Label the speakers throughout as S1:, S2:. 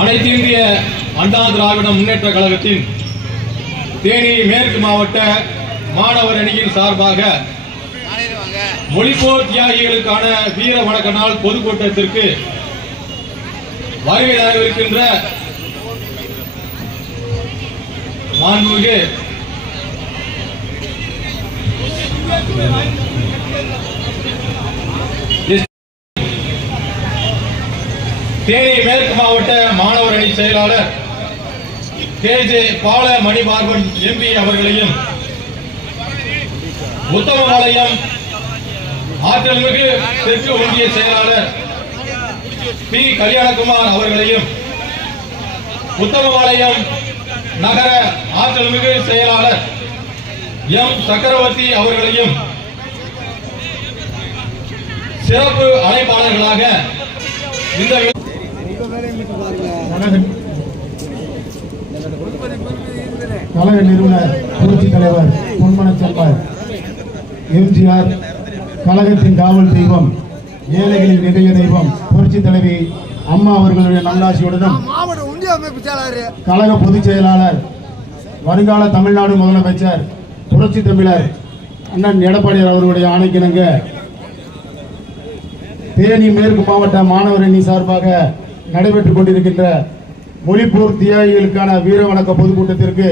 S1: அனைத்திந்திய அண்டா அண்ணா திராவிட முன்னேற்ற கழகத்தின் தேனி மேற்கு மாவட்ட மாணவர் அணியின் சார்பாக மொழிப்போர் தியாகிகளுக்கான வீர வணக்க நாள் பொதுக்கூட்டத்திற்கு வருகை தரவிருக்கின்ற மாண்புமிகு தேனி மேற்கு மாவட்ட மாணவர் அணி செயலாளர் கே ஜே பால மணிபார்வன் எம்பி அவர்களையும் உத்தமபாளையம் ஆற்றல்மிகு தெற்கு ஒன்றிய செயலாளர் பி கல்யாணகுமார் அவர்களையும் உத்தமபாளையம் நகர ஆற்றல்மிகு செயலாளர் எம் சக்கரவர்த்தி அவர்களையும் சிறப்பு அழைப்பாளர்களாக இந்த
S2: கழக நிறுவனர் புரட்சி தலைவர் பொன்மனச் செல்வர் எம்ஜிஆர் கழகத்தின் காவல் தெய்வம் ஏழைகளின் இதய தெய்வம் புரட்சி தலைவி அம்மா அவர்களுடைய நல்லாசியுடனும் கழக பொதுச் செயலாளர் வருங்கால தமிழ்நாடு முதலமைச்சர் புரட்சி தமிழர் அண்ணன் எடப்பாடி அவர்களுடைய ஆணைக்கிணங்க தேனி மேற்கு மாவட்ட மாணவர் அணி சார்பாக நடைபெற்றுக் கொண்டிருக்கின்ற மொழிப்போர் தியாகிகளுக்கான வீர வணக்க பொதுக்கூட்டத்திற்கு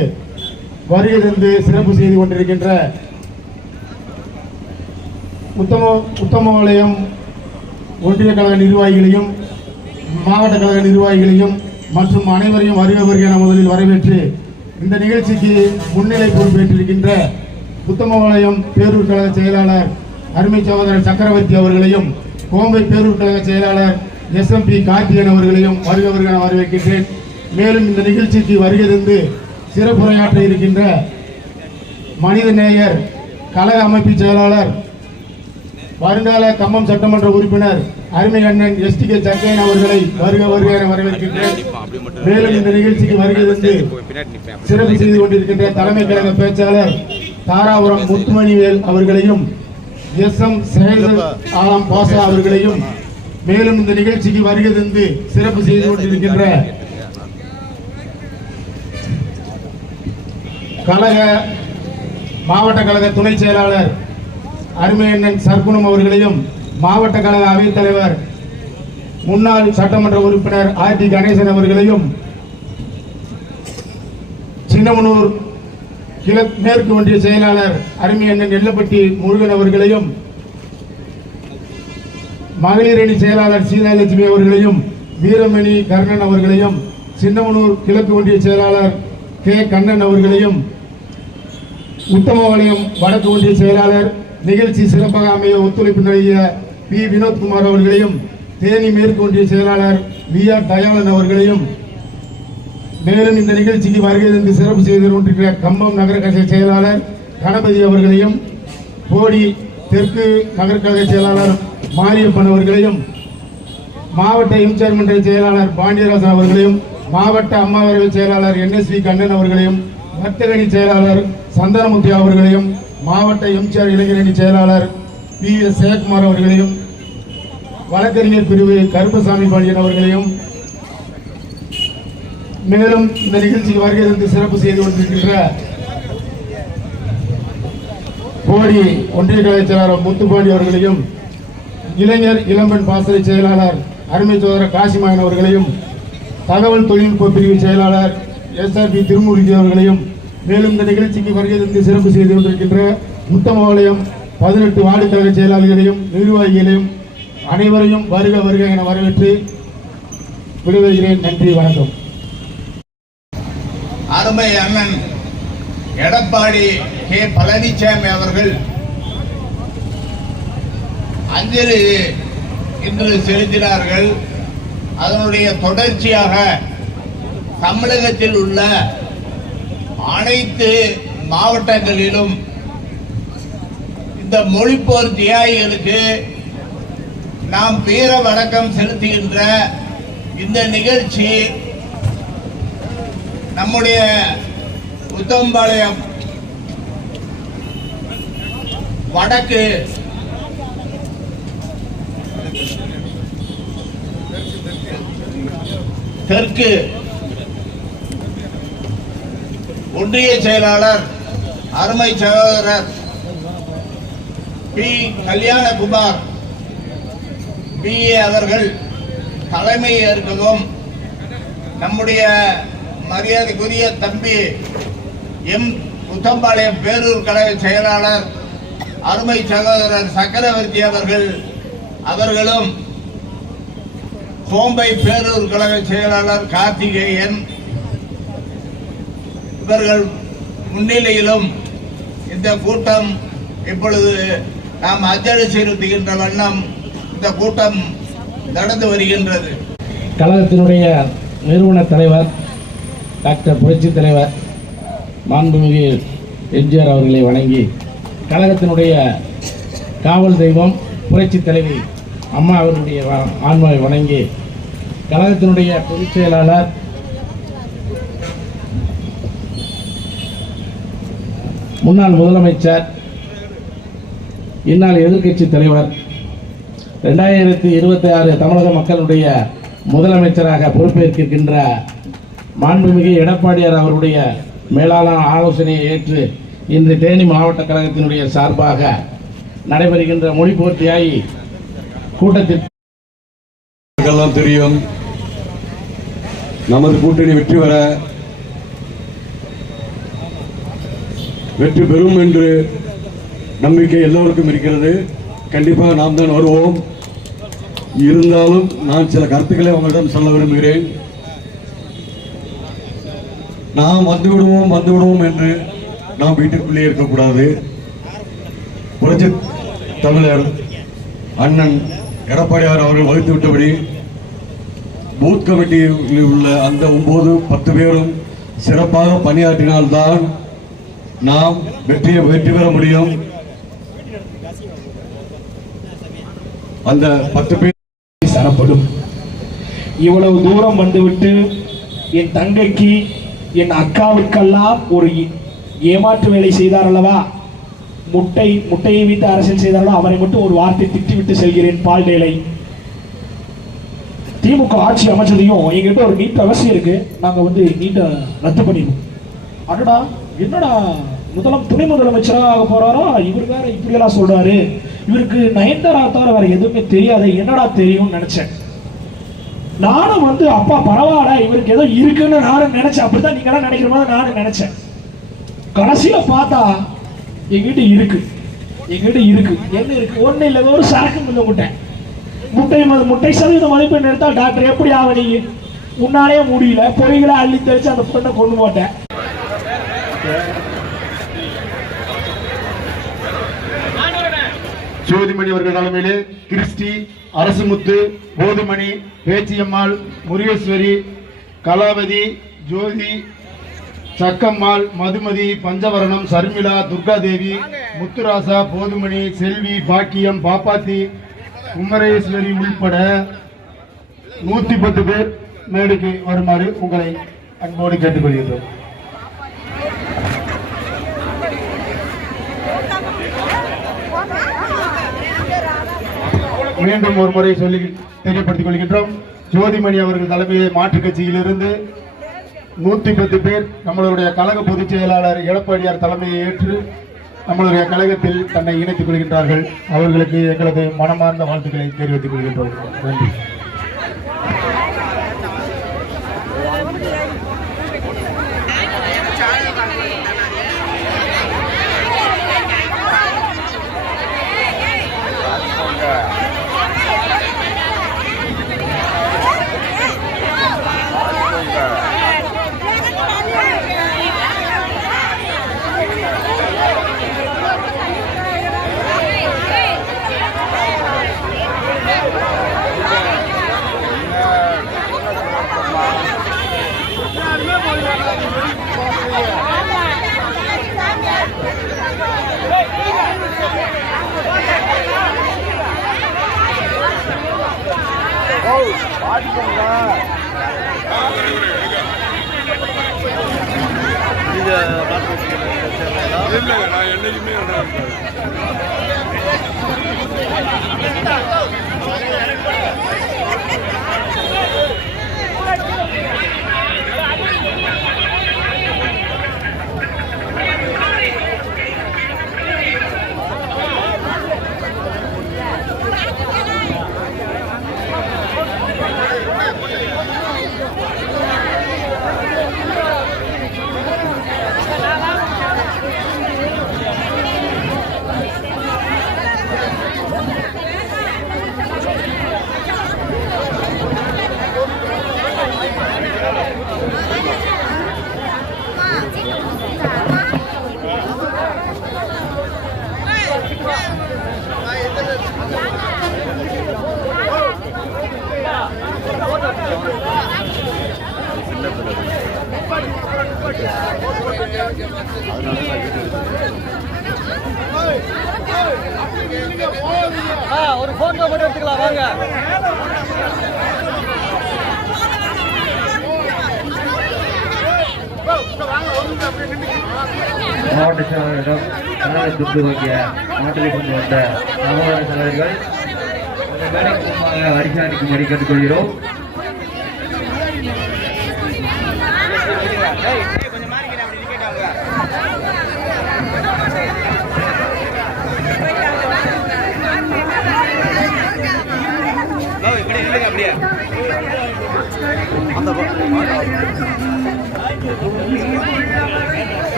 S2: வருகை தந்து சிறப்பு செய்து கொண்டிருக்கின்ற உத்தம உத்தமாலயம் ஒன்றிய கழக நிர்வாகிகளையும் மாவட்ட கழக நிர்வாகிகளையும் மற்றும் அனைவரையும் வருக முதலில் வரவேற்று இந்த நிகழ்ச்சிக்கு முன்னிலை பொறுப்பேற்றிருக்கின்ற உத்தமபாளையம் பேரூர் கழக செயலாளர் அருமை சகோதரர் சக்கரவர்த்தி அவர்களையும் கோம்பை பேரூர் கழக செயலாளர் எஸ் எம் பி கார்த்திகன் அவர்களையும் வருக என வரவேற்கின்றேன். மேலும் இந்த நிகழ்ச்சிக்கு வருகிறது சிறப்புரையாற்ற இருக்கின்ற மனிதநேயர் கழக அமைப்பு செயலாளர் வருங்கால கம்பம் சட்டமன்ற உறுப்பினர் அருமை அண்ணன் எஸ் டி கே சக்கையன் அவர்களை வருக வருக என வரவேற்கின்றேன். மேலும் இந்த நிகழ்ச்சிக்கு வருகிறது சிறப்பு செய்து கொண்டிருக்கின்ற தலைமை கழக பேச்சாளர் தாராபுரம் முத்துமணிவேல் அவர்களையும் எஸ் எம் செயல் ஆலம் பாசா அவர்களையும் மேலும் இந்த நிகழ்ச்சிக்கு வருகை தந்து சிறப்பு செய்து கொண்டிருக்கின்ற கழக மாவட்ட கழக துணை செயலாளர் அருமையண்ணன் சர்க்குணம் அவர்களையும் மாவட்ட கழக அவைத் தலைவர் முன்னாள் சட்டமன்ற உறுப்பினர் ஆர் டி கணேசன் அவர்களையும் சின்னமனூர் கிழக்கு மேற்கு ஒன்றிய செயலாளர் அருமையண்ணன் எல்லப்பட்டி முருகன் அவர்களையும் மகளிர் அணி செயலாளர் சீதாலட்சுமி அவர்களையும் வீரமணி கர்ணன் அவர்களையும் சின்னமனூர் கிழக்கு ஒன்றிய செயலாளர் கே கண்ணன் அவர்களையும் உத்தமபாளையம் வடக்கு ஒன்றிய செயலாளர் நிகழ்ச்சி சிறப்பாக அமைய ஒத்துழைப்பு நல்கிய பி. வினோத்குமார் அவர்களையும் தேனி மேற்கு ஒன்றிய செயலாளர் வி. ஆர். தயாளன் அவர்களையும் மேலும் இந்த நிகழ்ச்சிக்கு வருகை தந்து சிறப்பு செய்து கொண்டிருக்கிற கம்பம் நகர செயலாளர் கணபதி அவர்களையும் போடி தெற்கு நகர செயலாளர் மாரியப்பன் அவர்களையும் மாவட்ட இன்சார்ஜ் மன்ற செயலாளர் பாண்டியராசன் அவர்களையும் மாவட்ட அம்மாவரவை செயலாளர் என்எஸ்வி கண்ணன் அவர்களையும் வர்த்தகணி செயலாளர் சந்தனமுத்தி அவர்களையும் மாவட்ட எம்ஜிஆர் இளைஞரணி செயலாளர் பி எஸ் ஜெயக்குமார் அவர்களையும் வழக்கறிஞர் பிரிவு கருப்பசாமி பாண்டியன் அவர்களையும் மேலும் இந்த நிகழ்ச்சிக்கு வருகை தந்து சிறப்பு செய்து கொண்டிருக்கின்ற கோடி ஒன்றிய கழக முத்துப்பாண்டி அவர்களையும் இளைஞர் இளம்பெண் பாசறை செயலாளர் அருமை சோதர காசிமாயன் அவர்களையும் தகவல் தொழில்நுட்ப பிரிவு செயலாளர் எஸ்ஆர்பி திருமூர்த்தி அவர்களையும் மேலும் இந்த நிகழ்ச்சிக்கு வருகை தந்து சிறப்பு செய்து கொண்டிருக்கின்ற முத்தமாவளையம் பதினெட்டு வார்டு கழக செயலாளர்களையும் நிர்வாகிகளையும் அனைவரையும் வருக வருக என வரவேற்று விடைபெறுகிறேன். நன்றி வணக்கம்.
S3: அருமை அண்ணன் எடப்பாடி கே பழனிசாமி அவர்கள் அஞ்சலி இன்று செலுத்தினார்கள். அதனுடைய தொடர்ச்சியாக தமிழகத்தில் உள்ள அனைத்து மாவட்டங்களிலும் இந்த மொழிப்போர் தியாகிகளுக்கு நாம் வீர வணக்கம் செலுத்துகின்ற இந்த நிகழ்ச்சி நம்முடைய உத்தம்பாளையம் வடக்கு தெற்கு. ஒன்றிய செயலாளர் அருமை சகோதரர் பி. கல்யாணகுமார். பிஏ அவர்கள் தலைமை ஏற்கவும் நம்முடைய மரியாதைக்குரிய தம்பி எம். உத்தம்பாளையம் பேரூர் கழக செயலாளர் அருமை சகோதரர் சக்கரவர்த்தி அவர்கள் அவர்களும் கோம்பை பேரூர் கழக செயலாளர் கார்த்திகேயன் இவர்கள் முன்னிலையிலும் இந்த கூட்டம் இப்பொழுது நாம் அஞ்சலி செலுத்துகின்ற வண்ணம் இந்த கூட்டம் நடந்து வருகின்றது.
S4: கழகத்தினுடைய நிறுவன தலைவர் டாக்டர் புரட்சி தலைவர் மாண்புமிகு எம்ஜிஆர் அவர்களை வணங்கி கழகத்தினுடைய காவல் தெய்வம் புரட்சி தலைவி அம்மா அவருடைய வ- ஆன்மாவை வணங்கி கழகத்தினுடைய பொதுச் செயலாளர் முன்னாள் முதலமைச்சர் இந்நாள் எதிர்க்கட்சி தலைவர் ரெண்டாயிரத்தி இருபத்தி ஆறு தமிழக மக்களுடைய முதலமைச்சராக பொறுப்பேற்கின்ற மாண்புமிகு எடப்பாடியார் அவருடைய மேலான ஆலோசனையை ஏற்று இன்று தேனி மாவட்ட கழகத்தினுடைய சார்பாக நடைபெறுகின்ற மொழி போட்டியாகி கூட்டத்தில்
S5: எல்லாம் தெரியும். நமது கூட்டணி வெற்றி பெற வெற்றி பெறும் என்று நம்பிக்கை எல்லோருக்கும் இருக்கிறது. கண்டிப்பாக நாம் தான் வருவோம். இருந்தாலும் நான் சில கருத்துக்களை உங்களிடம் சொல்ல விரும்புகிறேன். நாம் வந்து விடுவோம் வந்து விடுவோம் என்று நாம் வீட்டுக்குள்ளே இருக்கக்கூடாது. புரட்சி தமிழர் அண்ணன் எடப்பாடியார் அவர்கள் வகுத்து விட்டபடி பூத் கமிட்டியில் உள்ள அந்த ஒன்பது பத்து பேரும் சிறப்பாக பணியாற்றினால்தான் நாம் வெற்றியை வெற்றி பெற முடியும். அந்த பத்து பேர்
S6: சரப்படும் இவ்வளவு தூரம் வந்துவிட்டு என் தங்கைக்கு என் அக்காவுக்கெல்லாம் ஒரு ஏமாற்று வேலை செய்தார் அல்லவா? முட்டை முட்டையை வைத்து அரசியல் செய்தார்களோ அவரை மட்டும் ஒரு வார்த்தை திட்டிவிட்டு செல்கிறேன் பால்டேலை திமுக ஆட்சி அமைச்சதையும் எங்கிட்ட ஒரு நீட் அவசியம் இருக்கு. நாங்க வந்து நீட்டை ரத்து பண்ணிடுவோம். அடடா என்னடா முதலம் துணை முதலமைச்சராக போறாரா? இவர் வேற இப்படியெல்லாம் சொல்றாரு. இவருக்கு நயன்தாரா தவிர வேற எதுவுமே தெரியாது. என்னடா தெரியும்னு நினைச்சேன். நானும் வந்து அப்பா பரவாயில்ல இவருக்கு ஏதோ இருக்குன்னு நானும் நினைச்சேன். அப்படித்தான் நீங்க எல்லாம் நினைக்கிற மாதிரி நானும் நினைச்சேன். கடைசியில பார்த்தா எங்கிட்ட இருக்கு. எங்கிட்ட இருக்கு. என்ன இருக்கு? ஒண்ணு இல்ல. ஒரு சரக்கு மில்ல முட்டை. முட்டை ம- முட்டை சதவீத மதிப்பெண் எடுத்தா டாக்டர் எப்படி ஆவணீங்க? உன்னாலே முடியல. பொறிகளை அள்ளி தெளிச்சு அந்த பொண்ணை கொண்டு போட்டேன்.
S2: ஜோதிமணி அவர்கள் தலைமையிலே கிறிஸ்டி அரசுமுத்து போதுமணி பேச்சியம்மாள் முருகேஸ்வரி கலாவதி ஜோதி சக்கம்மாள் மதுமதி பஞ்சவரணம் சர்மிளா துர்காதேவி முத்துராசா போதுமணி செல்வி பாக்கியம் பாப்பாத்தி குமரேஸ்வரி உள்பட நூத்தி பத்து பேர் மேடைக்கு வருமாறு உங்களை அன்போடு கேட்டுக்கொள்கிறோம் மீண்டும் ஒரு முறை சொல்லி தெரியப்படுத்திக் கொள்கின்றோம். ஜோதிமணி அவர்கள் தலைமையை மாற்றுக் கட்சியிலிருந்து நூத்தி பத்து பேர் நம்மளுடைய கழக பொதுச் செயலாளர் எடப்பாடியார் தலைமையை ஏற்று நம்மளுடைய கழகத்தில் தன்னை இணைத்துக் கொள்கின்றார்கள். அவர்களுக்கு எங்களது மனமார்ந்த வாழ்த்துக்களை தெரிவித்துக் கொள்கின்றோம். நன்றி.
S7: மாவட்ட செயலாளரிடம் துண்டு வாங்கிய மாற்றலை கொண்டு வந்த சமூக தலைவர்கள் இந்த மேடைக்கு முன்பாக வரிசை அளிக்கும்படி கேட்டுக்கொள்கிறோம்.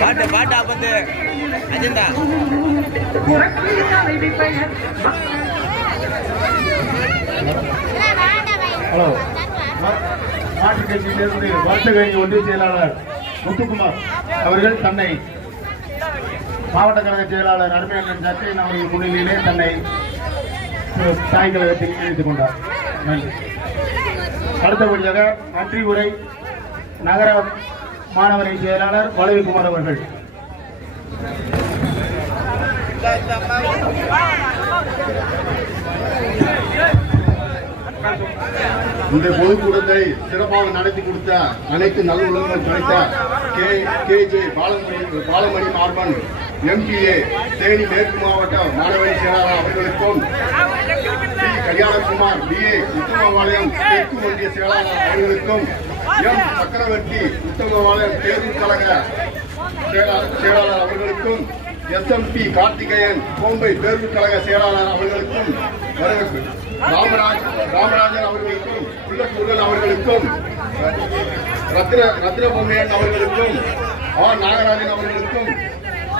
S8: பாட்டு பாட்டு ஆபத்து அஜெண்டா
S9: ஹலோ. மாற்றுக் கட்சியிலிருந்து வர்த்தக அணி ஒன்றிய செயலாளர் முத்துக்குமார் அவர்கள் தன்னை மாவட்ட கழக செயலாளர் அருமையண்ணன் சத்தியன் அவர்கள் முன்னிலையிலே தன்னை தாய் கழகத்தில் இணைத்துக் கொண்டார். நன்றி. அடுத்தபடியாக நன்றி உரை நகர மாணவரை செயலாளர் வளவிக்குமார் அவர்கள். இந்த பொதுக்கூட்டத்தை சிறப்பாக நடத்தி கொடுத்த அனைத்து நல்ல உள்ளங்கள் கிடைத்த K K J Balamani Balamani மார்பன் எம்பிஏ தேனி மேற்கு மாவட்ட மாணவரி செயலாளர் அவர்களுக்கும் கல்யாணகுமார் பிஏ உத்தமபாளையம் தெற்கு ஒன்றிய செயலாளர் அவர்களுக்கும் எம் சக்கரவர்த்தி உத்தமவாளர் தேர்தல் கழக செயலாளர் செயலாளர் அவர்களுக்கும் எஸ்எம்பி கார்த்திகேயன் கோம்பை தேர்வு கழக செயலாளர் அவர்களுக்கும் வரவேற்பு. ராமராஜ் ராமராஜன் அவர்களுக்கும் புள்ளக்கூடல் அவர்களுக்கும் ரத்ன ரத்னபொம்மையன் அவர்களுக்கும் ஆர் நாகராஜன் அவர்களுக்கும்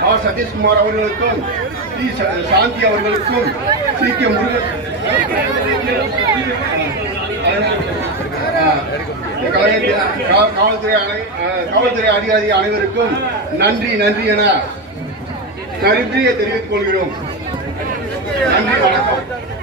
S9: ஆர் சதீஷ்குமார் அவர்களுக்கும் டி ச- சாந்தி அவர்களுக்கும் சி. கே. முருகன் காவல்துறை அனை- காவல்துறை அதிகாரி அனைவருக்கும் நன்றி நன்றி என நன்றியை தெரிவித்துக் கொள்கிறோம். நன்றி வணக்கம்.